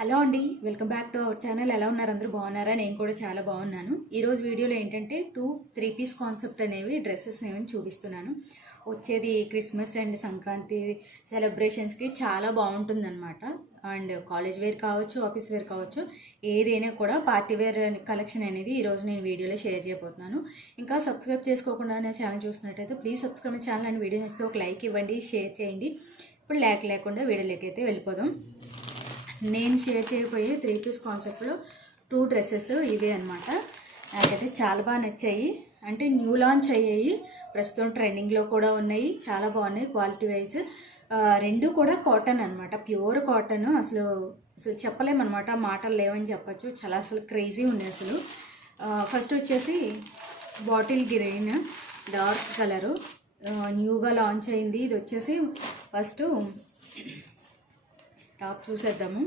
Hello అండి, welcome back to our channel. ఎలా ఉన్నారు? అందరూ బాగున్నారా? నేను కూడా చాలా బాగున్నాను. ఈరోజు వీడియోలో ఏంటంటే 3 పీస్ కాన్సెప్ట్ అనేవి డ్రెస్సెస్ అనేవి చూపిస్తున్నాను. వచ్చేది క్రిస్మస్ అండ్ సంక్రాంతి సెలబ్రేషన్స్కి చాలా బాగుంటుందన్నమాట. అండ్ కాలేజ్ వేర్ కావచ్చు, ఆఫీస్ వేర్ కావచ్చు, ఏదైనా కూడా పార్టీ వేర్ కలెక్షన్ అనేది ఈరోజు నేను వీడియోలో షేర్ చేయబోతున్నాను. ఇంకా సబ్స్క్రైబ్ చేసుకోకుండా నా ఛానల్ చూస్తున్నట్టయితే please subscribe my channel and video నచ్చితే ఒక లైక్ ఇవ్వండి, షేర్ చేయండి. ఇప్పుడు లేకుండా వీడియోలోకి అయితే వెళ్ళిపోదాం. నేను షేర్ చేయబోయే 3 పీస్ కాన్సెప్ట్లో 2 డ్రెస్సెస్ ఇవే అనమాట. నాకైతే చాలా బాగా నచ్చాయి. అంటే న్యూ లాంచ్ అయ్యాయి, ప్రస్తుతం ట్రెండింగ్లో కూడా ఉన్నాయి, చాలా బాగున్నాయి క్వాలిటీ వైజ్. రెండు కూడా కాటన్ అనమాట, ప్యూర్ కాటన్. అసలు చెప్పలేమన్నమాట, మాటలు లేవని చెప్పచ్చు. చాలా అసలు క్రేజీ ఉంది అసలు. ఫస్ట్ వచ్చేసి బాటిల్ గ్రీన్ డార్క్ కలరు, న్యూగా లాంచ్ అయింది. ఇది వచ్చేసి ఫస్ట్ టాప్ చూసేద్దాము.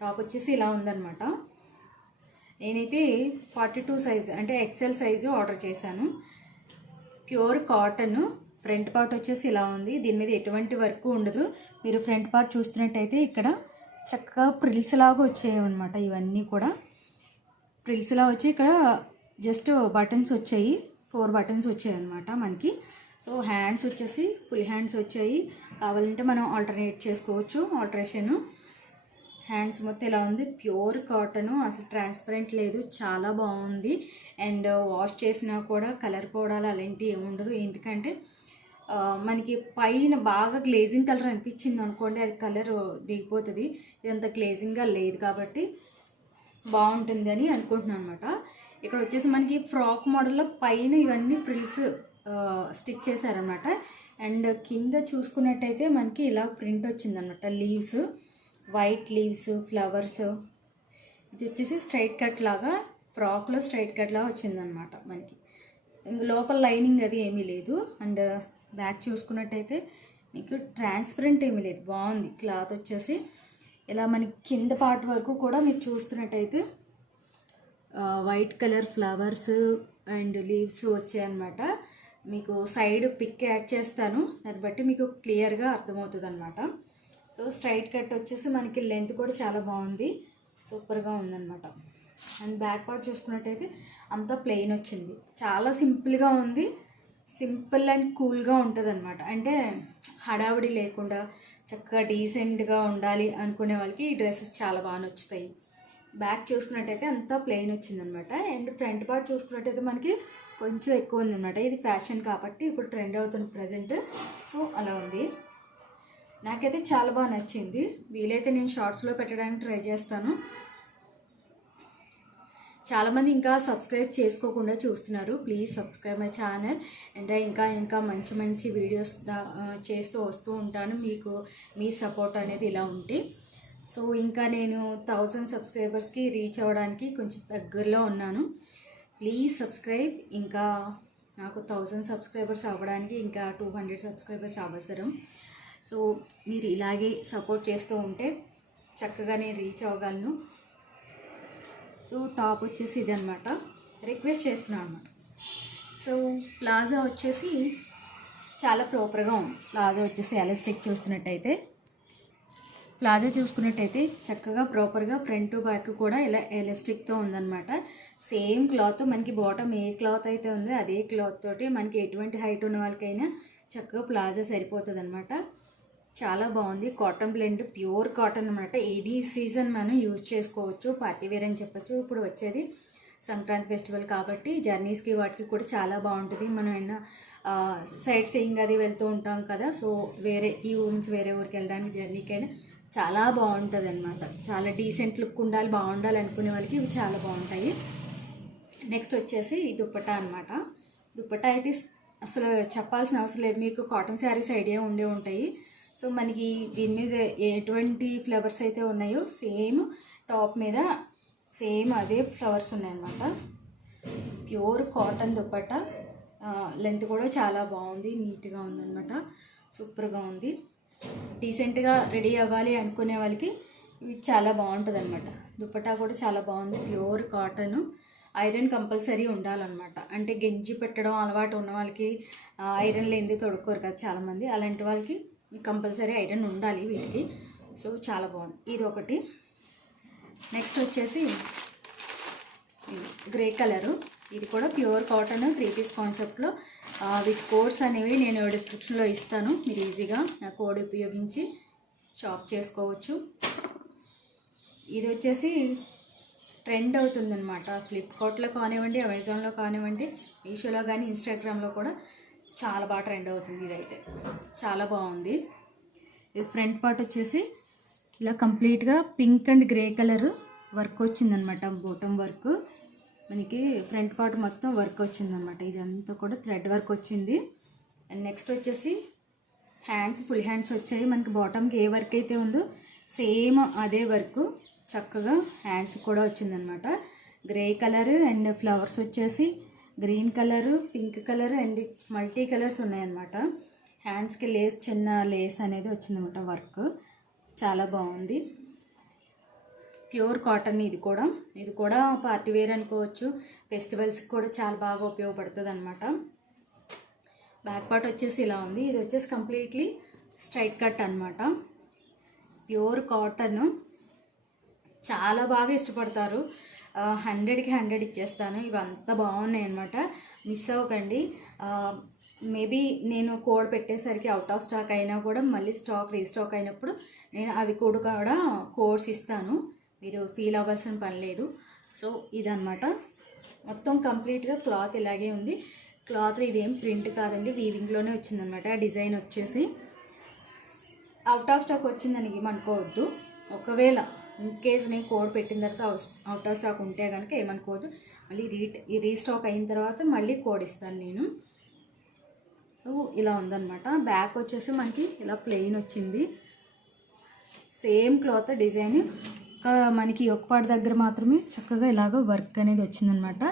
టాప్ వచ్చేసి ఇలా ఉందన్నమాట. నేనైతే 42 సైజు అంటే ఎక్సెల్ సైజు ఆర్డర్ చేశాను. Pure cotton. ఫ్రంట్ పార్ట్ వచ్చేసి ఇలా ఉంది. దీని మీద ఎటువంటి వర్క్ ఉండదు. మీరు ఫ్రంట్ పార్ట్ చూస్తున్నట్టయితే ఇక్కడ చక్కగా ప్రిల్స్ లాగా వచ్చాయి అనమాట. ఇవన్నీ కూడా ప్రిల్స్ లాగా వచ్చి ఇక్కడ జస్ట్ బటన్స్ వచ్చాయి, 4 బటన్స్ వచ్చాయి అనమాట మనకి. సో హ్యాండ్స్ వచ్చేసి ఫుల్ హ్యాండ్స్ వచ్చాయి. కావాలంటే మనం ఆల్టర్నేట్ చేసుకోవచ్చు, ఆల్టరేషన్. హ్యాండ్స్ మొత్తం ఇలా ఉంది. ప్యూర్ కాటను, అసలు ట్రాన్స్పరెంట్ లేదు, చాలా బాగుంది. అండ్ వాష్ చేసినా కూడా కలర్ పోవడాలు అలాంటివి ఏమి ఉండదు. ఎందుకంటే మనకి పైన బాగా గ్లేజింగ్ కలర్ అనిపించింది అనుకోండి, అది కలర్ దిగిపోతుంది. ఇదంతా గ్లేజింగ్గా లేదు కాబట్టి బాగుంటుంది అని అనుకుంటున్నాను అనమాట. ఇక్కడ వచ్చేసి మనకి ఫ్రాక్ మోడల్లో పైన ఇవన్నీ ప్రిల్స్ స్టిచ్ చేశారనమాట. అండ్ కింద చూసుకున్నట్టయితే మనకి ఇలా ప్రింట్ వచ్చిందనమాట. Leaves, white leaves, flowers. ఇది వచ్చేసి స్ట్రైట్ కట్ లాగా, ఫ్రాక్లో స్ట్రైట్ కట్ లాగా వచ్చిందనమాట మనకి. ఇంక లోపల లైనింగ్ అది ఏమీ లేదు. అండ్ బ్యాక్ చూసుకున్నట్టయితే మీకు ట్రాన్స్పరెంట్ ఏమీ లేదు, బాగుంది. క్లాత్ వచ్చేసి ఇలా మనకి కింద పార్ట్ వరకు కూడా మీరు చూస్తున్నట్టయితే white colour flowers and leaves వచ్చాయన్నమాట. మీకు సైడ్ పిక్ యాడ్ చేస్తాను, దాన్ని బట్టి మీకు క్లియర్గా అర్థమవుతుంది అనమాట. సో స్ట్రైట్ కట్ వచ్చేసి మనకి లెంత్ కూడా చాలా బాగుంది, సూపర్గా ఉందన్నమాట. అండ్ బ్యాక్ పార్ట్ చూసుకున్నట్టయితే అంతా ప్లెయిన్ వచ్చింది. చాలా సింపుల్గా ఉంది, సింపుల్ అండ్ కూల్గా ఉంటుంది అనమాట. అంటే హడావిడి లేకుండా చక్కగా డీసెంట్గా ఉండాలి అనుకునే వాళ్ళకి ఈ డ్రెస్సెస్ చాలా బాగా నచ్చుతాయి. బ్యాక్ చూసుకున్నట్టయితే అంతా ప్లెయిన్ వచ్చిందనమాట. అండ్ ఫ్రంట్ పార్ట్ చూసుకున్నట్టయితే మనకి కొంచెం ఎక్కువ ఉందన్నమాట. ఇది ఫ్యాషన్ కాబట్టి ఇప్పుడు ట్రెండ్ అవుతుంది ప్రజెంట్. సో అలా ఉంది. నాకైతే చాలా బాగా నచ్చింది. వీలైతే నేను షార్ట్స్లో పెట్టడానికి ట్రై చేస్తాను. చాలామంది ఇంకా సబ్స్క్రైబ్ చేసుకోకుండా చూస్తున్నారు. Please subscribe my channel. And ఇంకా మంచి మంచి వీడియోస్ చేస్తూ వస్తూ ఉంటాను. మీకు మీ సపోర్ట్ అనేది ఇలా ఉంటే. సో ఇంకా నేను 1000 సబ్స్క్రైబర్స్కి రీచ్ అవ్వడానికి కొంచెం దగ్గరలో ఉన్నాను. Please subscribe. ఇంకా నాకు 1000 సబ్స్క్రైబర్స్ అవ్వడానికి ఇంకా 200 సబ్స్క్రైబర్స్ అవసరం. సో మీరు ఇలాగే సపోర్ట్ చేస్తూ ఉంటే చక్కగా నేను రీచ్ అవ్వగలను. సో టాప్ వచ్చేసి ఇదనమాట, రిక్వెస్ట్ చేస్తున్నాను అనమాట. సో ప్లాజా వచ్చేసి చాలా ప్రాపర్గా ఉంది. ప్లాజా వచ్చేసి ఎలాస్టిక్ చూస్తున్నట్టయితే, ప్లాజా చూసుకున్నట్టయితే చక్కగా ప్రాపర్గా ఫ్రంట్ టు బ్యాక్ కూడా ఇలా ఎలాస్టిక్తో ఉందన్నమాట. సేమ్ క్లాత్ మనకి బాటమ్ ఏ క్లాత్ అయితే ఉందో అదే క్లాత్ తోటి మనకి ఎటువంటి హైట్ ఉన్న వాళ్ళకైనా చక్కగా ప్లాజా సరిపోతుంది అనమాట. చాలా బాగుంది. కాటన్ బ్లెండ్, ప్యూర్ కాటన్ అనమాట. ఎనీ సీజన్ మనం యూజ్ చేసుకోవచ్చు, పార్టీ వేర్ అని చెప్పచ్చు. ఇప్పుడు వచ్చేది సంక్రాంతి ఫెస్టివల్ కాబట్టి జర్నీస్కి వాటికి కూడా చాలా బాగుంటుంది. మనం ఏమైనా సైట్ సీయింగ్ అది వెళ్తూ ఉంటాం కదా, సో ఈ ఊరి నుంచి వేరే ఊరికి వెళ్ళడానికి జర్నీకైనా చాలా బాగుంటుంది అనమాట. చాలా డీసెంట్ లుక్ ఉండాలి, బాగుండాలి అనుకునే వాళ్ళకి ఇవి చాలా బాగుంటాయి. నెక్స్ట్ వచ్చేసి ఈ దుప్పటా అనమాట. దుప్పటా అయితే అసలు చెప్పాల్సిన అవసరం లేదు, మీకు కాటన్ శారీస్ ఐడియా ఉండే ఉంటాయి. సో మనకి దీని మీద ఎటువంటి ఫ్లవర్స్ అయితే ఉన్నాయో సేమ్ టాప్ మీద సేమ్ అదే ఫ్లవర్స్ ఉన్నాయన్నమాట. Pure cotton dupatta. లెంత్ కూడా చాలా బాగుంది, నీట్గా ఉందన్నమాట, సూపర్గా ఉంది. డీసెంట్గా రెడీ అవ్వాలి అనుకునే వాళ్ళకి ఇవి చాలా బాగుంటుంది అనమాట. దుప్పటా కూడా చాలా బాగుంది, ప్యూర్ కాటను. ఐరన్ కంపల్సరీ ఉండాలన్నమాట. అంటే గెంజి పెట్టడం అలవాటు ఉన్న వాళ్ళకి ఐరన్ లేనిది తొడుక్కోరు కదా చాలామంది, అలాంటి వాళ్ళకి కంపల్సరీ ఐరన్ ఉండాలి వీటికి. సో చాలా బాగుంది. ఇది ఒకటి. నెక్స్ట్ వచ్చేసి గ్రే కలరు, ఇది కూడా ప్యూర్ కాటన్ 3 పీస్ కాన్సెప్ట్లో. వీటి కోడ్స్ అనేవి నేను డిస్క్రిప్షన్లో ఇస్తాను, మీరు ఈజీగా నా కోడ్ ఉపయోగించి షాప్ చేసుకోవచ్చు. ఇది వచ్చేసి ట్రెండ్ అవుతుందన్నమాట. ఫ్లిప్కార్ట్లో కానివ్వండి, అమెజాన్లో కానివ్వండి, మీషోలో కానీ ఇన్స్టాగ్రామ్లో కూడా చాలా బాగా ట్రెండ్ అవుతుంది. ఇదైతే చాలా బాగుంది. ఇది ఫ్రంట్ పార్ట్ వచ్చేసి ఇలా కంప్లీట్గా pink and grey colour work వచ్చిందనమాట. బోటమ్ వర్క్ మనకి ఫ్రంట్ పార్ట్ మొత్తం వర్క్ వచ్చిందనమాట. ఇదంతా కూడా థ్రెడ్ వర్క్ వచ్చింది. అండ్ నెక్స్ట్ వచ్చేసి హ్యాండ్స్, ఫుల్ హ్యాండ్స్ వచ్చాయి. మనకి బాటమ్కి ఏ వర్క్ అయితే ఉందో సేమ్ అదే వర్క్ చక్కగా హ్యాండ్స్ కూడా వచ్చిందనమాట. గ్రే కలర్ అండ్ ఫ్లవర్స్ వచ్చేసి green colour, pink colour and multi colours ఉన్నాయన్నమాట. హ్యాండ్స్కి లేస్, చిన్న లేస్ అనేది వచ్చిందన్నమాట. వర్క్ చాలా బాగుంది. Pure cotton. ఇది కూడా పార్టీ వేర్ అనుకోవచ్చు, ఫెస్టివల్స్కి కూడా చాలా బాగా ఉపయోగపడుతుంది అనమాట. బ్యాక్ పార్ట్ వచ్చేసి ఇలా ఉంది. ఇది వచ్చేసి కంప్లీట్లీ స్ట్రైట్ కట్ అనమాట. ప్యూర్ కాటన్ చాలా బాగా ఇష్టపడతారు. 100కి 100 ఇచ్చేస్తాను. ఇవి అంత బాగున్నాయి అనమాట. మిస్ అవ్వకండి. మేబీ నేను కోడ్ పెట్టేసరికి అవుట్ ఆఫ్ స్టాక్ అయినా కూడా మళ్ళీ రీస్టాక్ అయినప్పుడు నేను అవి కూడా కోడ్స్ ఇస్తాను, మీరు ఫీల్ అవ్వాల్సిన పని లేదు. సో ఇదన్నమాట. మొత్తం కంప్లీట్గా క్లాత్ ఇలాగే ఉంది. క్లాత్ ఇదేం ప్రింట్ కాదండి, వీవింగ్లోనే వచ్చిందనమాట. డిజైన్ వచ్చేసి అవుట్ ఆఫ్ స్టాక్ వచ్చిందని ఏమనుకోవద్దు. ఒకవేళ ఇన్ కేస్ నేను కోడ్ పెట్టిన తర్వాత అవుట్ ఆఫ్ స్టాక్ ఉంటే కనుక ఏమనుకోవద్దు. మళ్ళీ రీస్టాక్ అయిన తర్వాత మళ్ళీ కోడ్ ఇస్తాను నేను. సో ఇలా ఉందన్నమాట. బ్యాక్ వచ్చేసి మనకి ఇలా ప్లెయిన్ వచ్చింది. సేమ్ క్లాత్ డిజైన్, మనకి ఒక పార్ట్ దగ్గర మాత్రమే చక్కగా ఇలాగ వర్క్ అనేది వచ్చిందనమాట.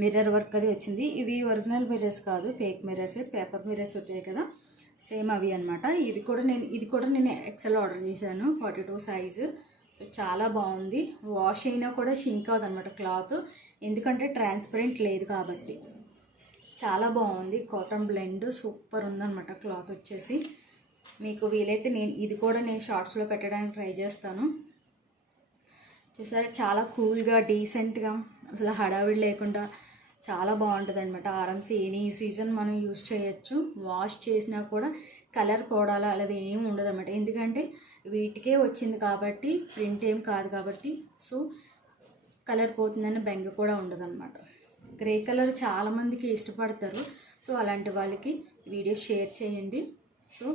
మిర్రర్ వర్క్ అది వచ్చింది. ఇవి ఒరిజినల్ మిర్రర్స్ కాదు, ఫేక్ మిర్రర్స్, పేపర్ మిర్రర్స్ వచ్చాయి కదా, సేమ్ అవి అనమాట. ఇది కూడా నేను ఎక్సెల్ ఆర్డర్ చేశాను, 42 సైజు. చాలా బాగుంది. వాష్ అయినా కూడా షింక్ అవ్వదు అనమాట క్లాత్, ఎందుకంటే ట్రాన్స్పరెంట్ లేదు కాబట్టి. చాలా బాగుంది. కాటన్ బ్లెండ్ సూపర్ ఉందన్నమాట. క్లాత్ వచ్చేసి మీకు వీలైతే ఇది కూడా నేను షార్ట్స్లో పెట్టడానికి ట్రై చేస్తాను. చూసారా, చాలా కూల్గా, డీసెంట్గా, అసలు హడావిడి లేకుండా చాలా బాగుంటుంది అనమాట. ఆరామ్సీ ఎనీ సీజన్ మనం యూజ్ చేయొచ్చు. వాష్ చేసినా కూడా కలర్ పోవడాలి అలాది ఏమి ఉండదు అనమాట, ఎందుకంటే వీటికే వచ్చింది కాబట్టి, ప్రింట్ ఏం కాదు కాబట్టి. సో కలర్ పోతుందని బెంగ కూడా ఉండదు అనమాట. గ్రే కలర్ చాలామందికి ఇష్టపడతారు. సో అలాంటి వాళ్ళకి వీడియో షేర్ చేయండి. సో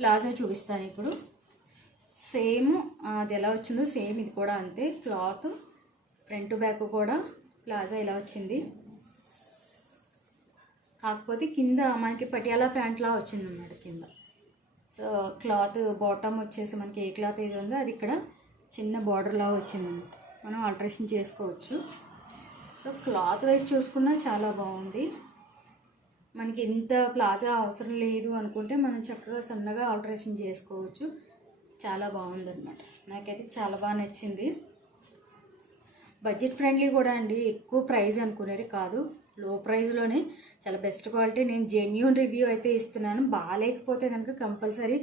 ప్లాజో చూపిస్తాను ఇప్పుడు. సేమ్ అది ఎలా వచ్చిందో సేమ్ ఇది కూడా అంతే. క్లాత్ ఫ్రంట్ బ్యాక్ కూడా ప్లాజా ఇలా వచ్చింది, కాకపోతే కింద మనకి పటియాలా ప్యాంట్లా వచ్చిందన్నమాట కింద. సో క్లాత్ బాటమ్ వచ్చేసి మనకి ఏ క్లాత్ ఏది ఉందో అది ఇక్కడ చిన్న బార్డర్లా వచ్చిందన్నమాట. మనం ఆల్టరేషన్ చేసుకోవచ్చు. సో క్లాత్ వైజ్ చూసుకున్నా చాలా బాగుంది. మనకి ఇంత ప్లాజా అవసరం లేదు అనుకుంటే మనం చక్కగా సన్నగా ఆల్టరేషన్ చేసుకోవచ్చు. చాలా బాగుందన్నమాట. నాకైతే చాలా బాగా నచ్చింది. బడ్జెట్ ఫ్రెండ్లీ కూడా అండి, ఎక్కువ ప్రైస్ అనుకునేది కాదు, లో ప్రైస్లోనే చాలా బెస్ట్ క్వాలిటీ. నేను జెన్యూన్ రివ్యూ అయితే ఇస్తున్నాను. బాగాలేకపోతే కనుక కంపల్సరీ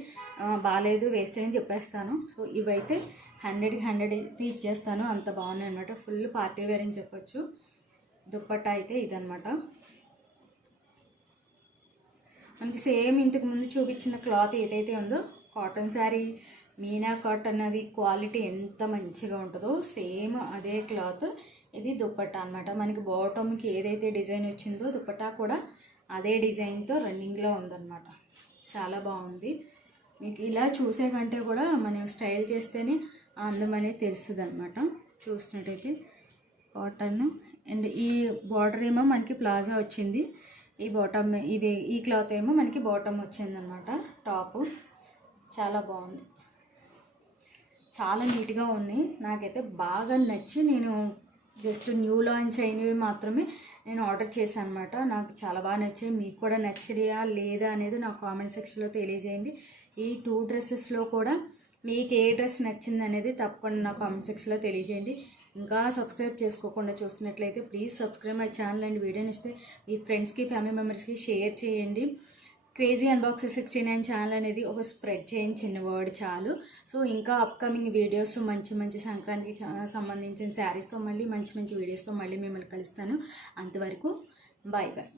బాగాలేదు, వేస్ట్ అని చెప్పేస్తాను. సో ఇవైతే 100కి 100 అయితే ఇచ్చేస్తాను, అంత బాగున్నాయి అనమాట. ఫుల్ పార్టీ వేర్ అని చెప్పొచ్చు. దుప్పట్టా అయితే ఇదనమాట. మనకి సేమ్ ఇంతకు ముందు చూపించిన క్లాత్ ఏదైతే ఉందో కాటన్ శారీ, మీనా కాటన్, అది క్వాలిటీ ఎంత మంచిగా ఉంటుందో సేమ్ అదే క్లాత్. ఇది దుప్పట్టా అనమాట. మనకి బాటమ్కి ఏదైతే డిజైన్ వచ్చిందో దుప్పట్టా కూడా అదే డిజైన్తో రన్నింగ్లో ఉందన్నమాట. చాలా బాగుంది. మీకు ఇలా చూసే కంటే కూడా మనం స్టైల్ చేస్తేనే అందం అనేది తెలుస్తుంది అనమాట. చూస్తున్నట్టయితే కాటన్ అండ్ ఈ బార్డర్ ఏమో మనకి ప్లాజా వచ్చింది. ఈ బాటమ్ ఈ క్లాత్ ఏమో మనకి బాటమ్ వచ్చిందనమాట. టాపు చాలా బాగుంది, చాలా నీట్గా ఉంది. నాకైతే బాగా నచ్చి నేను జస్ట్ న్యూ లాంచ్ అయినవి మాత్రమే నేను ఆర్డర్ చేశాను అనమాట. నాకు చాలా బాగా నచ్చాయి. మీకు కూడా నచ్చినాయా లేదా అనేది నాకు కామెంట్ సెక్షన్లో తెలియజేయండి. ఈ 2 డ్రెస్సెస్లో కూడా మీకు ఏ డ్రెస్ నచ్చింది అనేది తప్పకుండా నా కామెంట్ సెక్షన్లో తెలియజేయండి. ఇంకా సబ్స్క్రైబ్ చేసుకోకుండా చూస్తున్నట్లయితే please subscribe my channel and వీడియోని ఇస్తే మీ ఫ్రెండ్స్కి, ఫ్యామిలీ మెంబర్స్కి షేర్ చేయండి. క్రేజీ అన్బాక్స్ 69 ఛానల్ అనేది ఒక స్ప్రెడ్ చేయని చిన్న వర్డ్ చాలు. సో ఇంకా అప్కమింగ్ వీడియోస్ మంచి మంచి సంక్రాంతికి సంబంధించిన శారీస్తో మళ్ళీ మంచి మంచి వీడియోస్తో మళ్ళీ మిమ్మల్ని కలుస్తాను. అంతవరకు బాయ్ బాయ్.